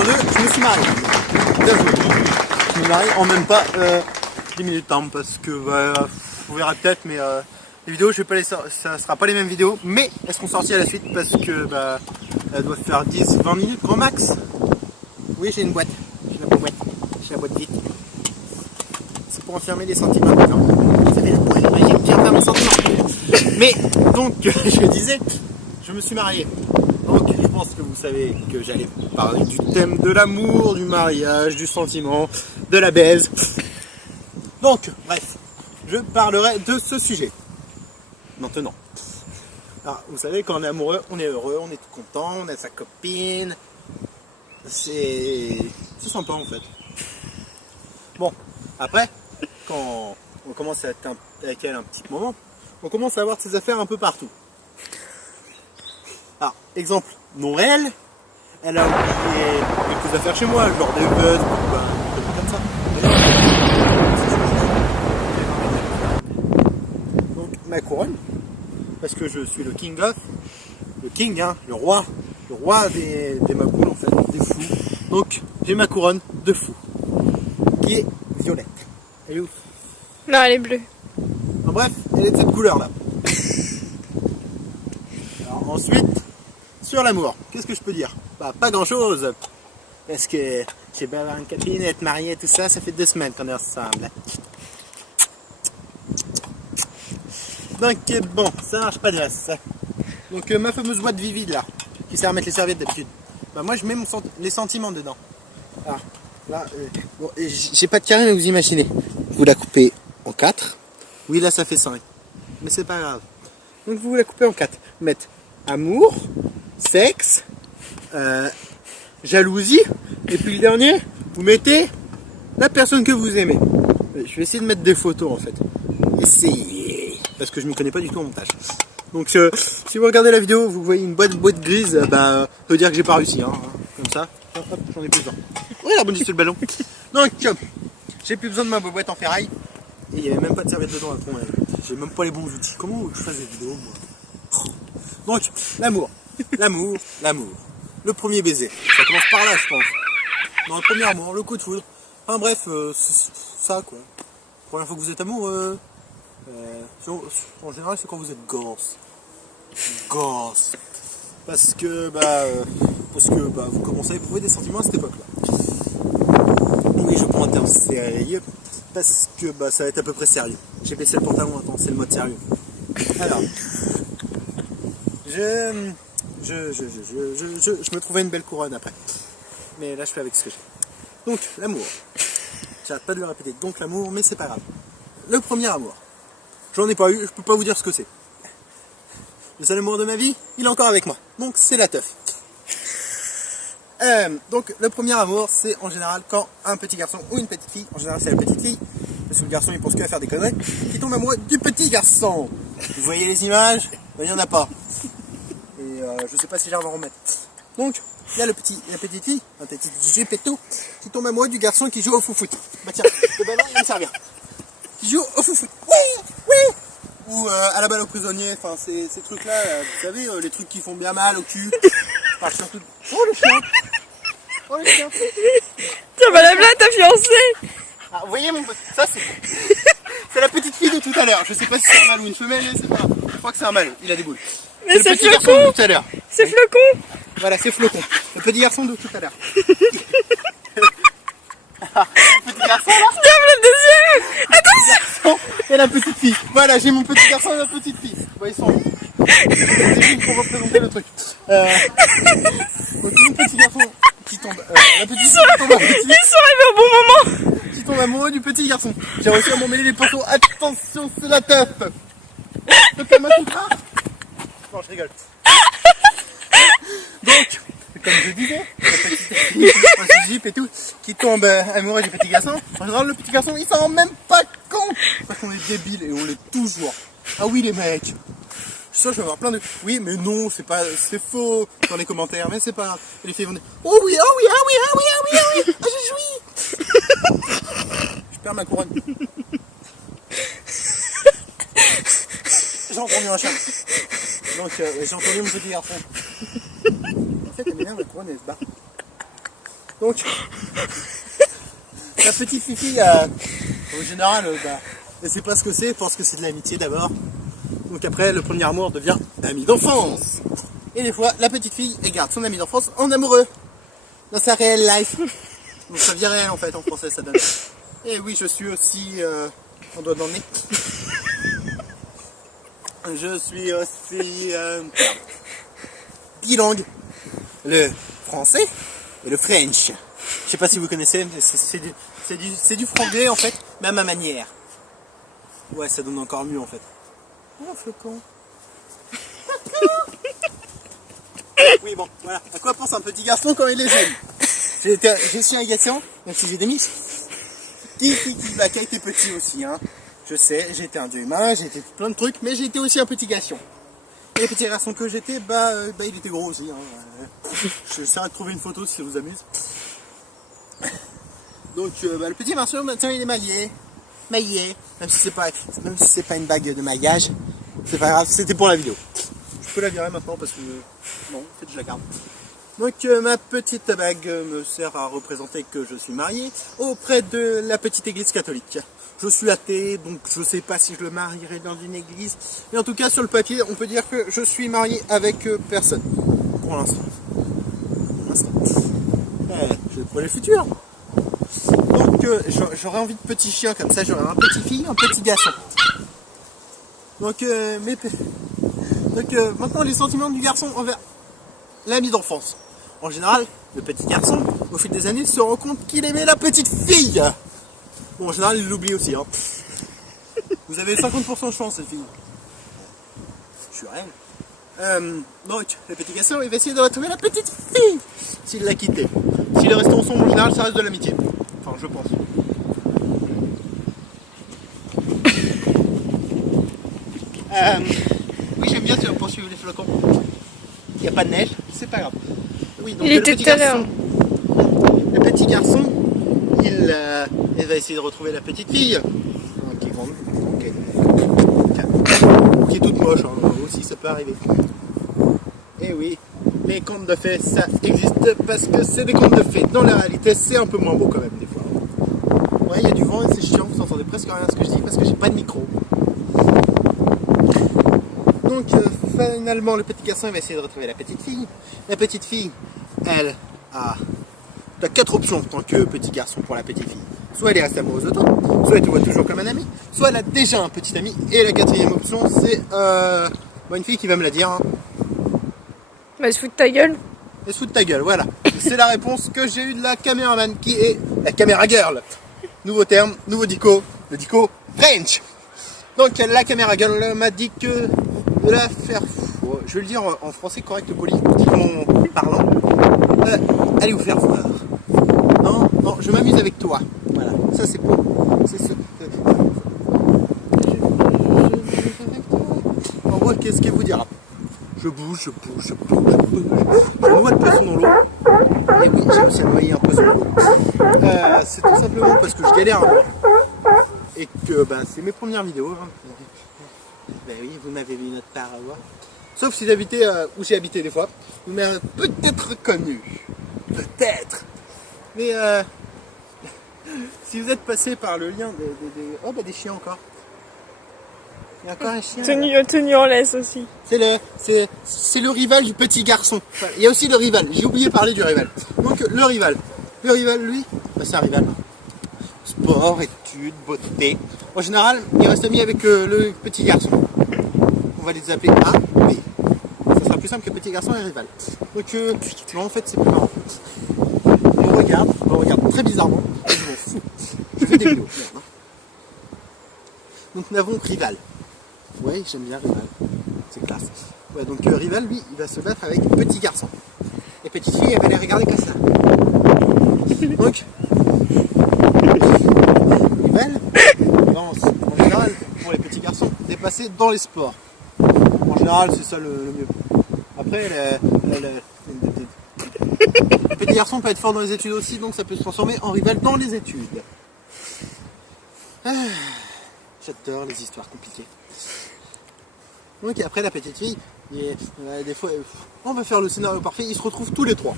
entre deux, je me suis marié. Bien joué. Je me suis marié en même pas 10 minutes, hein, parce que vous verrez peut-être, mais les vidéos, je vais pas les sortir, ça sera pas les mêmes vidéos, mais elles seront sorties à la suite parce que elles doivent faire 10-20 minutes grand max. Oui, j'ai une boîte. J'ai la boîte. J'ai la boîte vide. C'est pour enfermer les sentiments. Vous savez, la boîte, j'aime bien faire mes sentiments. Mais donc, je disais, je me suis marié. Donc, je pense que vous savez que j'allais parler du thème de l'amour, du mariage, du sentiment, de la baise. Donc, bref, je parlerai de ce sujet. Maintenant. Alors, vous savez, quand on est amoureux, on est heureux, on est tout content, on a sa copine. C'est sympa en fait. Bon, après, quand on commence à être avec elle un petit moment, on commence à avoir ses affaires un peu partout. Alors, exemple non réel, elle a oublié quelques affaires chez moi, genre des veuves, des trucs comme ça. Donc ma couronne, parce que je suis le king of, le roi des maboules en fait, des fous. Donc j'ai ma couronne de fou, qui est violette. Elle est où? Non, elle est bleue. En bref, elle est de cette couleur là. Alors ensuite, sur l'amour, qu'est-ce que je peux dire? Pas grand chose, parce que j'ai pas avoir une copine, être mariée, tout ça, ça fait 2 semaines qu'on est ensemble. Donc bon, ça marche pas de ça. Donc ma fameuse boîte vivide là, qui sert à mettre les serviettes d'habitude. Moi je mets les sentiments dedans. Alors là, bon, j'ai pas de carré mais vous imaginez. Vous la coupez en 4. Oui là ça fait 5. Mais c'est pas grave. Donc vous la coupez en 4. Vous mettez amour, sexe, jalousie. Et puis le dernier, vous mettez la personne que vous aimez. Je vais essayer de mettre des photos en fait. Essayez. Parce que je m'y connais pas du tout en montage. Donc si vous regardez la vidéo, vous voyez une boîte grise, ça veut dire que j'ai pas réussi. Hein, comme ça, hop, j'en ai plus besoin. Oui, la bonne le ballon. Donc j'ai plus besoin de ma boîte en ferraille. Et il n'y avait même pas de serviette dedans à fond. J'ai même pas les bons outils. Comment je fais des vidéos moi? Donc l'amour. Le premier baiser. Ça commence par là je pense. Dans le premier amour, le coup de foudre. Enfin bref, c'est ça quoi. Première fois que vous êtes amoureux. En général c'est quand vous êtes gosse. Parce que vous commencez à éprouver des sentiments à cette époque là. Oui, je prends un terme sérieux parce que ça va être à peu près sérieux. J'ai baissé le pantalon, attends, c'est le mode sérieux. Alors je me trouvais une belle couronne après. Mais là je fais avec ce que j'ai. Donc l'amour. J'arrête pas de le répéter. Donc l'amour, mais c'est pas grave. Le premier amour. J'en ai pas eu, je peux pas vous dire ce que c'est. Le seul amour de ma vie, il est encore avec moi. Donc c'est la teuf. Donc le premier amour, c'est en général quand un petit garçon ou une petite fille, en général c'est la petite fille, parce que le garçon il pense qu'à faire des conneries, qui tombe amoureux du petit garçon. Vous voyez les images? Il n'y en a pas. Et je sais pas si j'arrive à en remettre. Donc il y a la petite fille, un petit Gepetto, qui tombe amoureux du garçon qui joue au foot. Bah tiens, le ballon il va me servir. Qui joue au foot. Oui. Ou à la balle aux prisonniers, enfin ces trucs là, vous savez, les trucs qui font bien mal au cul. Enfin, surtout... Oh le chien. Tiens, madame là, ta fiancée. Ah, vous voyez ça c'est la petite fille de tout à l'heure. Je sais pas si c'est un mâle ou une femelle, c'est pas. Je crois que c'est un mâle, il a des boules. Mais c'est le petit garçon de tout à l'heure. C'est Flocon. Voilà, c'est Flocon. Le petit garçon de tout à l'heure. Le petit garçon là. Stop, le deuxième. Attention. Et la petite fille. Voilà, j'ai mon petit garçon et la petite fille. Bon, ils sont pour représenter le truc. Donc mon petit garçon qui tombe. La petite fille qui tombe Ils sont arrivés au bon moment. Qui tombe amoureux du petit garçon. J'ai réussi à m'emmêler les poteaux. Attention, c'est la teuf. Le calme tout ça. Non, je rigole. Donc, comme je disais, la petite fille, un jeep et tout, qui tombe amoureux du petit garçon. En général, le petit garçon, il s'en rend même pas compte. Parce qu'on est débile et on l'est toujours. Ah oui, les mecs. Je suis sûr, je vais avoir plein de. Oui, mais non, c'est faux dans les commentaires, mais c'est pas grave. Et les filles vont dire oh oui, je jouis. Je perds ma couronne. J'ai entendu un chat. Donc, j'ai entendu mon petit garçon. En fait, elle m'énerve, la couronne, elle se bat. Donc, la petite Fifi, au général, elle sait pas ce que c'est, elle pense que c'est de l'amitié d'abord. Donc après, le premier amour devient ami d'enfance. Et des fois, la petite fille, elle garde son ami d'enfance en amoureux. Dans sa réelle life. Donc sa vie réelle en fait, en français ça donne. Et oui, je suis aussi en doigt dans le nez. Je suis aussi bilingue. Le français et le French. Je sais pas si vous connaissez, mais c'est du franglais en fait, mais à ma manière. Ouais, ça donne encore mieux en fait. Oh, flocon. Oui, bon, voilà. À quoi pense un petit garçon quand il est jeune? Je suis un garçon, même si j'ai des muscles, qui a été petit aussi, hein. Je sais, j'ai été un dieu humain, j'ai été plein de trucs, mais j'ai été aussi un petit garçon. Et le petit garçon que j'étais, il était gros aussi, hein. J'essaierai de trouver une photo si ça vous amuse. Donc, le petit garçon, maintenant il est maillé. Même si c'est pas une bague de maillage, c'est pas grave, c'était pour la vidéo. Je peux la virer maintenant parce que, non, en fait je la garde. Donc ma petite bague me sert à représenter que je suis marié auprès de la petite église catholique. Je suis athée, donc je sais pas si je le marierai dans une église. Mais en tout cas sur le papier, on peut dire que je suis marié avec personne. Pour l'instant. Pour le futur. Donc j'aurais envie de petits chiens, comme ça j'aurai un petit fille, un petit garçon. Donc, maintenant les sentiments du garçon envers l'ami d'enfance. En général, le petit garçon, au fil des années, se rend compte qu'il aimait la petite fille. Bon, en général, il l'oublie aussi. Hein. Vous avez 50% de chance, cette fille. Je suis rien. Donc, le petit garçon, il va essayer de retrouver la petite fille s'il l'a quittée. S'il est resté ensemble, en général, ça reste de l'amitié. Enfin, je pense. Oui, j'aime bien poursuivre les flocons. Il n'y a pas de neige, c'est pas grave. Oui, donc il était tout à l'heure. Le petit garçon, il va essayer de retrouver la petite fille. Qui est grande. Qui est toute moche, hein, aussi ça peut arriver. Et oui, les contes de fées, ça existe parce que c'est des contes de fées. Dans la réalité, c'est un peu moins beau quand même des fois. Ouais, il y a du vent et c'est chiant, vous entendez presque rien à ce que je dis parce que j'ai pas de micro. Donc finalement le petit garçon il va essayer de retrouver la petite fille. La petite fille, elle a 4 options en tant que petit garçon pour la petite fille. Soit elle est restée amoureuse de toi, soit elle te voit toujours comme un ami, soit elle a déjà un petit ami. Et la 4e option c'est une fille qui va me la dire. Hein. Bah, se fout de ta gueule. Elle se fout de ta gueule, voilà. C'est la réponse que j'ai eue de la caméraman qui est la caméra girl. Nouveau terme, nouveau dico, le dico French. Donc la caméra girl m'a dit que de la faire, je vais le dire en français correct, politiquement parlant, allez vous faire voir. Non, je m'amuse avec toi. Voilà, ça c'est pour. C'est ce. En gros, qu'est-ce qu'elle vous dira? Je bouge. Je noie le poisson dans l'eau. Et oui, j'ai aussi noyé un poisson dans l'eau. C'est tout simplement parce que je galère à voir. Et que c'est mes premières vidéos. Hein. Ben oui, vous m'avez mis notre part à voir. Sauf si j'habitais où j'ai habité des fois. Vous m'avez peut-être reconnu. Peut-être. Mais si vous êtes passé par le lien des chiens encore. Il y a encore un chien. Tenu en laisse aussi. C'est le rival du petit garçon. Enfin, il y a aussi le rival. J'ai oublié de parler du rival. Donc le rival. Le rival, lui, c'est un rival. Sport, études, beauté. En général, il reste ami avec le petit garçon. On va les appeler A, B. Ça sera plus simple que petit garçon et rival. Donc, non, en fait, c'est plus marrant. On regarde très bizarrement. Et je m'en fous. Je fais des vidéos. Merde, hein. Donc, nous avons rival. Ouais, j'aime bien rival. C'est classe. Ouais, donc, rival, lui, il va se battre avec petit garçon. Et petite fille, elle va les regarder comme ça. Donc, rival, en général, pour les petits garçons, dépasser dans les sports. En général, c'est ça le mieux. Après, le petit garçon peut être fort dans les études aussi, donc ça peut se transformer en rival dans les études. J'adore les histoires compliquées. Donc après, la petite fille, des fois, on va faire le scénario parfait, ils se retrouvent tous les trois.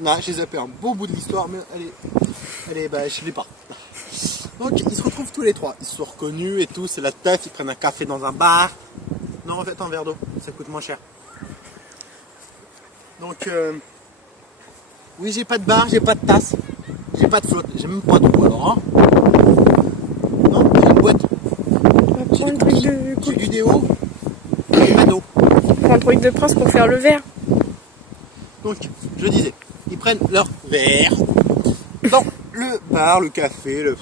Non, j'ai zappé un beau bout de l'histoire, mais bah, je l'ai pas. Donc ils se retrouvent tous les trois, ils se sont reconnus et tout, c'est la teuf, ils prennent un café dans un bar. Non, en fait un verre d'eau, ça coûte moins cher. Donc oui, j'ai pas de bar, j'ai pas de tasse, j'ai pas de flotte, j'ai même pas d'eau alors. Hein. Non, j'ai une boîte, j'ai des cookies, j'ai du déo, j'ai pas d'eau. Prends un truc de prince pour faire le verre. Donc, je disais, ils prennent leur verre dans le bar, le café,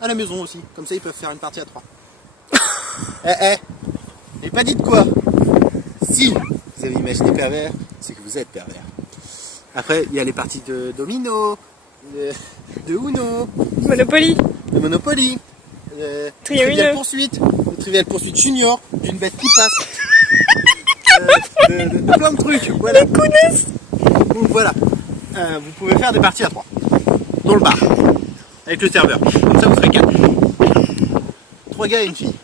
à la maison aussi. Comme ça, ils peuvent faire une partie à 3. J'ai pas dit de quoi. Si vous avez imaginé pervers, c'est que vous êtes pervers. Après, il y a les parties de domino, de Uno, Monopoly. de Monopoly, de Trivial Trivial Poursuite, de Trivial Poursuite Junior, d'une bête qui passe. De plein de trucs. Voilà. Donc voilà, vous pouvez faire des parties à 3 dans le bar avec le serveur. Comme ça, vous serez 4. 3 gars et une fille.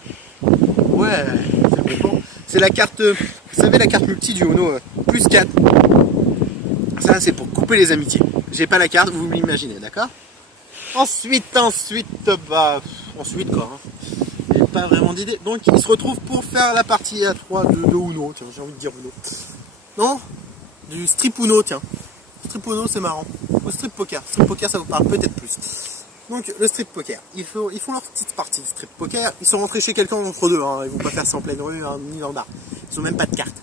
Ouais, c'est bon. C'est la carte, vous savez, la carte multi du Uno, plus 4. Ça, c'est pour couper les amitiés. J'ai pas la carte, vous l'imaginez, d'accord? Ensuite quoi. Hein. J'ai pas vraiment d'idée. Donc, ils se retrouvent pour faire la partie à 3 de Uno. Tiens, j'ai envie de dire Uno. Non? Du strip Uno, tiens. Strip Uno, c'est marrant. Au strip poker. Strip poker, ça vous parle peut-être plus. Donc, le strip poker. Ils font leur petite partie de strip poker. Ils sont rentrés chez quelqu'un entre deux. Hein. Ils vont pas faire ça en pleine rue, hein, ni dans le bar. Ils ont même pas de carte.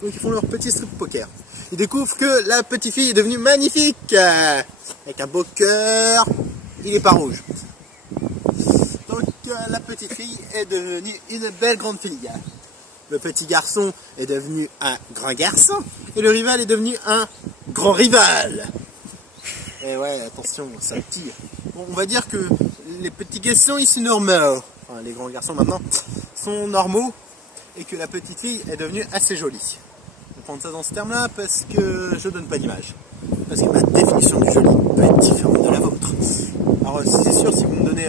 Donc, ils font leur petit strip poker. Ils découvrent que la petite fille est devenue magnifique. Avec un beau cœur. Il est pas rouge. Donc, la petite fille est devenue une belle grande fille. Le petit garçon est devenu un grand garçon et le rival est devenu un grand rival. Et ouais, attention, ça tire. Bon, on va dire que les petits garçons ils sont normaux. Enfin, les grands garçons maintenant sont normaux et que la petite fille est devenue assez jolie. On va prendre ça dans ce terme-là parce que je donne pas d'image. Parce que ma définition du joli peut être différente de la vôtre. Alors c'est sûr, si vous me donnez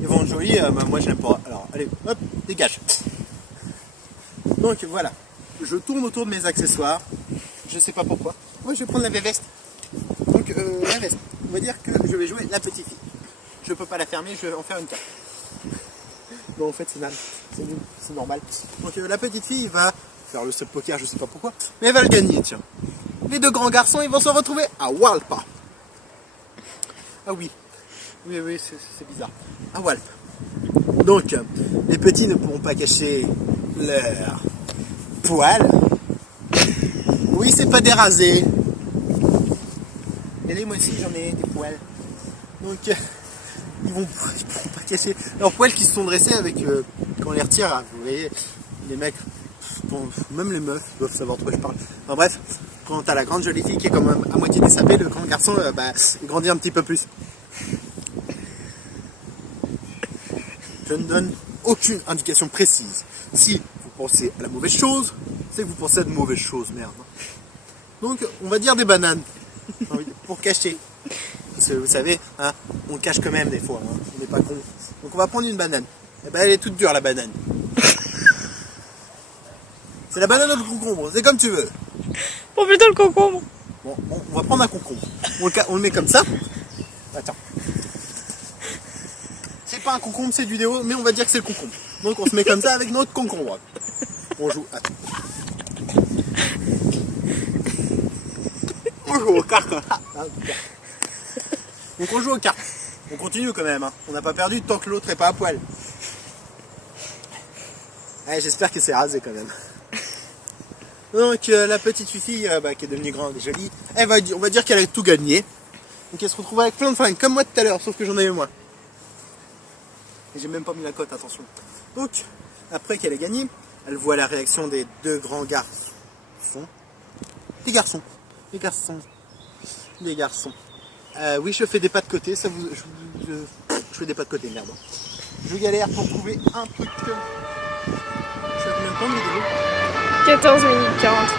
les ventes jolies, bah, moi je n'aime pas. Alors allez, hop, dégage. Donc voilà, je tourne autour de mes accessoires, je sais pas pourquoi. Moi je vais prendre la veste. Donc la veste, on va dire que je vais jouer la petite fille. Je peux pas la fermer, je vais en faire une carte. Bon en fait c'est normal. Donc la petite fille va faire le strip poker, je sais pas pourquoi, mais elle va le gagner, tiens. Les deux grands garçons ils vont se retrouver à Walpa. Ah oui, c'est bizarre. À Walp. Donc les petits ne pourront pas cacher leur poils. Oui, c'est pas dérasé. Et là, moi aussi, j'en ai des poils. Donc, ils pourront pas cacher leurs poils qui se sont dressés avec quand on les retire. Hein, vous voyez, les mecs, même les meufs doivent savoir de quoi je parle. Enfin bref, quand t'as la grande jolie fille qui est quand même à moitié désapée, le grand garçon, il grandit un petit peu plus. Je ne donne aucune indication précise. Si vous pensez à la mauvaise chose, c'est que vous pensez à de mauvaises choses, merde. Donc, on va dire des bananes, pour cacher. Parce que vous savez, hein, on cache quand même des fois, hein, on n'est pas con. Donc on va prendre une banane. Et ben elle est toute dure la banane. C'est la banane ou le concombre, c'est comme tu veux. Oh plutôt le concombre. Bon, on va prendre un concombre. On le met comme ça. Attends. C'est pas un concombre, c'est du déo, mais on va dire que c'est le concombre. Donc on se met comme ça avec notre concombre. On joue. Attends. On joue aux cartes. Donc on joue aux cartes. On continue quand même. Hein. On n'a pas perdu tant que l'autre est pas à poil. Ouais, j'espère que c'est rasé quand même. Donc la petite fille qui est devenue grande et jolie, on va dire qu'elle a tout gagné. Donc elle se retrouve avec plein de fringues, comme moi tout à l'heure, sauf que j'en ai eu moins. Et j'ai même pas mis la cote, attention. Donc, après qu'elle ait gagné, elle voit la réaction des deux grands garçons. Des garçons. Oui, je fais des pas de côté, je fais des pas de côté, merde. Je galère pour trouver un truc. Je fais combien de temps de vidéo ? 14 minutes 40.